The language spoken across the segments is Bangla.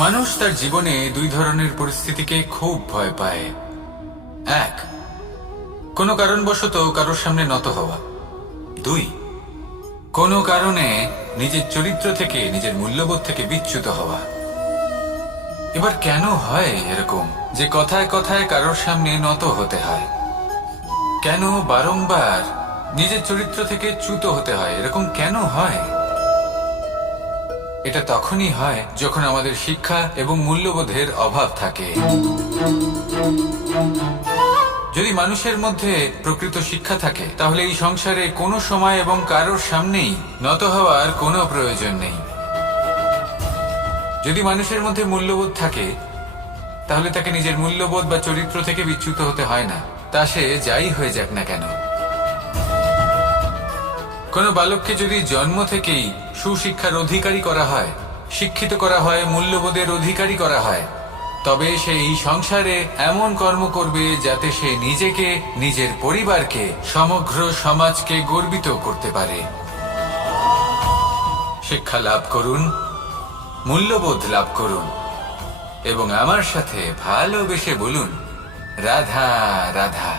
মানুষ তার জীবনে দুই ধরনের পরিস্থিতিকে খুব ভয় পায়। এক, কোনো কারণবশত কারোর সামনে নত হওয়া। দুই, কোনো কারণে নিজের চরিত্র থেকে, নিজের মূল্যবোধ থেকে বিচ্যুত হওয়া। এবার কেন হয় এরকম যে কথায় কথায় কারোর সামনে নত হতে হয়? কেন বারংবার নিজের চরিত্র থেকে চ্যুত হতে হয়? এরকম কেন হয়? এটা তখনই হয় যখন আমাদের শিক্ষা এবং মূল্যবোধের অভাব থাকে। যদি মানুষের মধ্যে প্রকৃত শিক্ষা থাকে, তাহলে এই সংসারে কোনো সময় এবং কারোর সামনেই নত হওয়ার কোনো প্রয়োজন নেই। যদি মানুষের মধ্যে মূল্যবোধ থাকে, তাহলে তাকে নিজের মূল্যবোধ বা চরিত্র থেকে বিচ্যুত হতে হয় না, তা সে যাই হয়ে যাক না কেন। কোনো বালককে যদি জন্ম থেকেই সুশিক্ষার অধিকারী করা হয়, শিক্ষিত করা হয়, মূল্যবোধের অধিকারী করা হয়, তবে সে এই সংসারে এমন কর্ম করবে যাতে সে নিজেকে, নিজের পরিবারকে, সমগ্র সমাজকে গর্বিত করতে পারে। শিক্ষা লাভ করুন, মূল্যবোধ লাভ করুন এবং আমার সাথে ভালোবেসে বলুন, রাধা রাধা।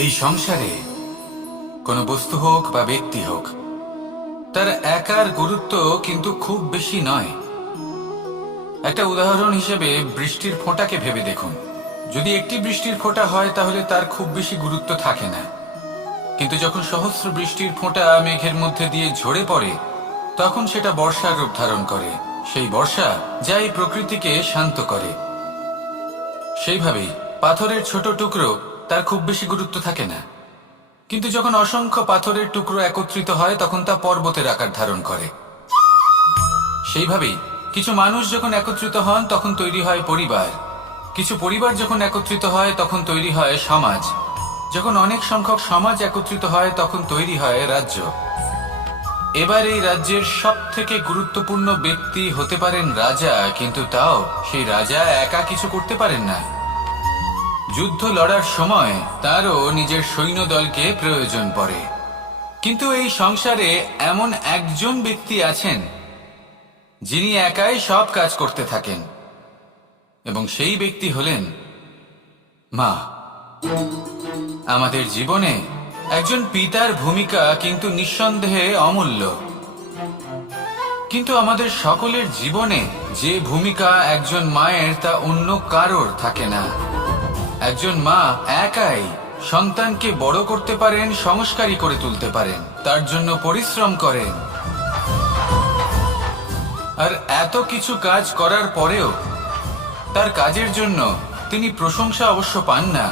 এই সংসারে কোনো বস্তু হোক বা ব্যক্তি হোক, তার একার গুরুত্ব কিন্তু খুব বেশি নয়। একটা উদাহরণ হিসেবে বৃষ্টির ফোঁটাকে ভেবে দেখুন। যদি একটি বৃষ্টির ফোঁটা হয় তাহলে তার খুব বেশি গুরুত্ব থাকে না, কিন্তু যখন সহস্র বৃষ্টির ফোঁটা মেঘের মধ্যে দিয়ে ঝরে পড়ে, তখন সেটা বর্ষার রূপ ধারণ করে। সেই বর্ষা যা এই প্রকৃতিকে শান্ত করে। সেইভাবেই পাথরের ছোট টুকরো, তার খুব বেশি গুরুত্ব থাকে না, কিন্তু যখন অসংখ্য পাথরের টুকরো একত্রিত হয় তখন তা পর্বতের আকার ধারণ করে। সেইভাবেই কিছু মানুষ যখন একত্রিত হন তখন তৈরি হয় পরিবার, কিছু পরিবার যখন একত্রিত হয় তখন তৈরি হয় সমাজ, যখন অনেক সংখ্যক সমাজ একত্রিত হয় তখন তৈরি হয় রাজ্য। এবার এই রাজ্যের সব থেকে গুরুত্বপূর্ণ ব্যক্তি হতে পারেন রাজা, কিন্তু তাও সেই রাজা একা কিছু করতে পারেন না। যুদ্ধ লড়ার সময় তারও নিজের সৈন্যদলকে প্রয়োজন পড়ে। কিন্তু এই সংসারে এমন একজন ব্যক্তি আছেন যিনি একাই সব কাজ করতে থাকেন, এবং সেই ব্যক্তি হলেন মা। আমাদের জীবনে একজন পিতার ভূমিকা কিন্তু নিঃসন্দেহে অমূল্য, কিন্তু আমাদের সকলের জীবনে যে ভূমিকা একজন মায়ের, তা অন্য কারোর থাকে না। একজন মা একাই সন্তানকে বড় করতে পারেন, সংস্কারী করে তুলতে পারেন, তার জন্য পরিশ্রম করেন। আর এত কিছু কাজ করার পরেও তার কাজের জন্য তিনি প্রশংসা অবশ্য পান না।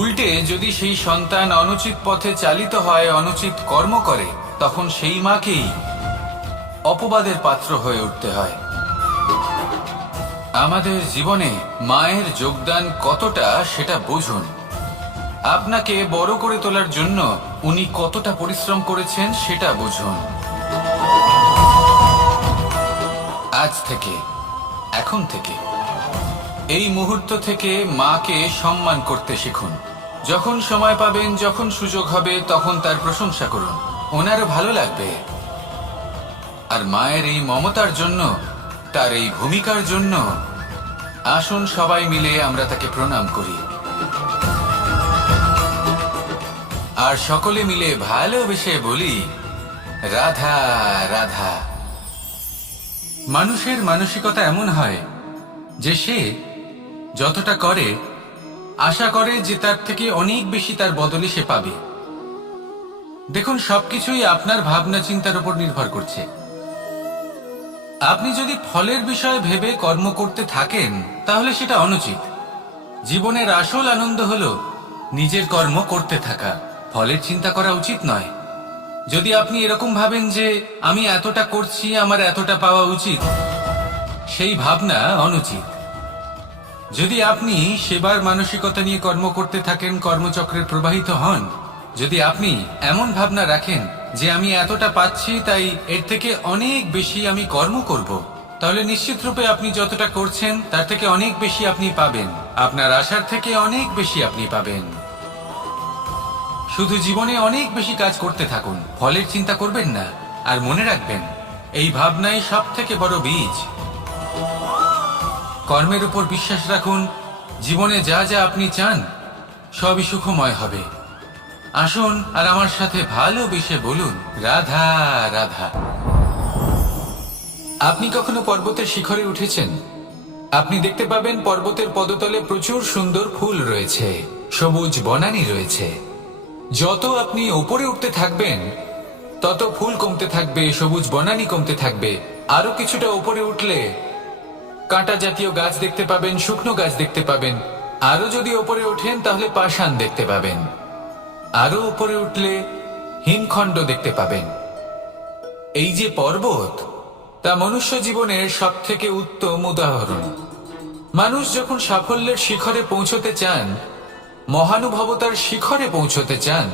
উল্টে যদি সেই সন্তান অনুচিত পথে চালিত হয়, অনুচিত কর্ম করে, তখন সেই মাকেই অপবাদের পাত্র হয়ে উঠতে হয়। আমাদের জীবনে মায়ের যোগদান কতটা সেটা বুঝুন। আপনাকে বড় করে তোলার জন্য উনি কতটা পরিশ্রম করেছেন সেটা বুঝুন। আজ থেকে, এখন থেকে, এই মুহূর্ত থেকে মাকে সম্মান করতে শিখুন। যখন সময় পাবেন, যখন সুযোগ হবে, তখন তার প্রশংসা করুন, ওনারও ভালো লাগবে। আর মায়ের এই মমতার জন্য, তার এই ভূমিকার জন্য আসুন সবাই মিলে আমরা তাকে প্রণাম করি, আর সকলে মিলে ভালোবেসে বলি, রাধা রাধা। মানুষের মানসিকতা এমন হয় যে সে যতটা করে আশা করে যে তার থেকে অনেক বেশি তার বদলে সে পাবে। দেখুন, সবকিছুই আপনার ভাবনা চিন্তার উপর নির্ভর করছে। আপনি যদি ফলের বিষয়ে ভেবে কর্ম করতে থাকেন তাহলে সেটা অনুচিত। জীবনের আসল আনন্দ হলো নিজের কর্ম করতে থাকা, ফলের চিন্তা করা উচিত নয়। যদি আপনি এরকম ভাবেন যে আমি এতটা করছি, আমার এতটা পাওয়া উচিত, সেই ভাবনা অনুচিত। যদি আপনি সেবার মানসিকতা নিয়ে কর্ম করতে থাকেন, কর্মচক্রের প্রবাহিত হন, যদি আপনি এমন ভাবনা রাখেন যে আমি এতটা পাচ্ছি তাই এর থেকে অনেক বেশি আমি কর্ম করব, তাহলে নিশ্চিত রূপে আপনি যতটা করছেন তার থেকে অনেক বেশি আপনি পাবেন, আপনার আশার থেকে অনেক বেশি আপনি পাবেন। শুধু জীবনে অনেক বেশি কাজ করতে থাকুন, ফলের চিন্তা করবেন না। আর মনে রাখবেন, এই ভাবনাই সব থেকে বড় বীজ। কর্মের উপর বিশ্বাস রাখুন, জীবনে যা যা আপনি চান সবই সুখময় হবে। আসুন আর আমার সাথে ভালোবেসে বলুন, রাধা রাধা। আপনি কখনো পর্বতের শিখরে উঠেছেন? আপনি দেখতে পাবেন পর্বতের পদতলে প্রচুর সুন্দর ফুল রয়েছে, সবুজ বনানী রয়েছে। যত আপনি উপরে উঠতে থাকবেন তত ফুল কমতে থাকবে, সবুজ বনানী কমতে থাকবে। আরো কিছুটা উপরে উঠলে কাঁটা জাতীয় গাছ দেখতে পাবেন, শুকনো গাছ দেখতে পাবেন। আরো যদি উপরে ওঠেন তাহলে পাষাণ দেখতে পাবেন। আরো উপরে উঠলে হিমখণ্ড দেখতে পাবেন। এই যে পর্বত, তা মনুষ্য জীবনের সব থেকে উত্তম উদাহরণ। মানুষ যখন সাফল্যের শিখরে পৌঁছতে চান, মহানুভবতার শিখরে পৌঁছতে চান,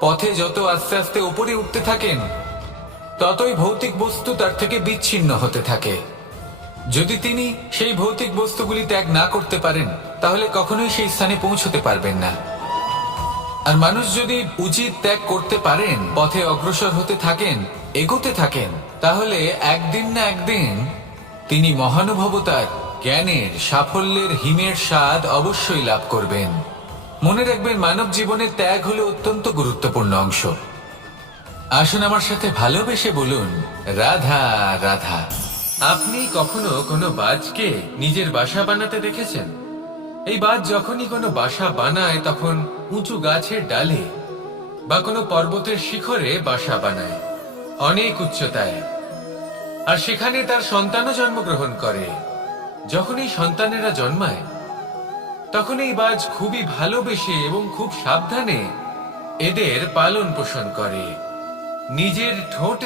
পথে যত আস্তে আস্তে উপরে উঠতে থাকেন ততই ভৌতিক বস্তু তার থেকে বিচ্ছিন্ন হতে থাকে। যদি তিনি সেই ভৌতিক বস্তুগুলি ত্যাগ না করতে পারেন তাহলে কখনোই সেই স্থানে পৌঁছতে পারবেন না। আর মানুষ যদি উচিত ত্যাগ করতে পারেন, পথে অগ্রসর হতে থাকেন, এগোতে থাকেন, তাহলে একদিন না একদিন তিনি মহানুভবতার, জ্ঞানের, সাফল্যের হিমের স্বাদ অবশ্যই লাভ করবেন। মনে রাখবেন, মানব জীবনের ত্যাগ হলো অত্যন্ত গুরুত্বপূর্ণ অংশ। আসুন আমার সাথে ভালোবেসে বলুন, রাধা রাধা। আপনি কখনো কোনো বাজকে নিজের বাসা বানাতে দেখেছেন? এই বাজ যখনই কোনো বাসা বানায় তখন উঁচু গাছের ডালে বা কোনো পর্বতের শিখরে বাসা বানায়, অনেক উচ্চতায়। আর সেখানে তার সন্তানও জন্মগ্রহণ করে। যখন এই সন্তানেরা জন্মায় তখন এই বাজ খুবই ভালোবেসে এবং খুব সাবধানে এদের পালন পোষণ করে। নিজের ঠোঁট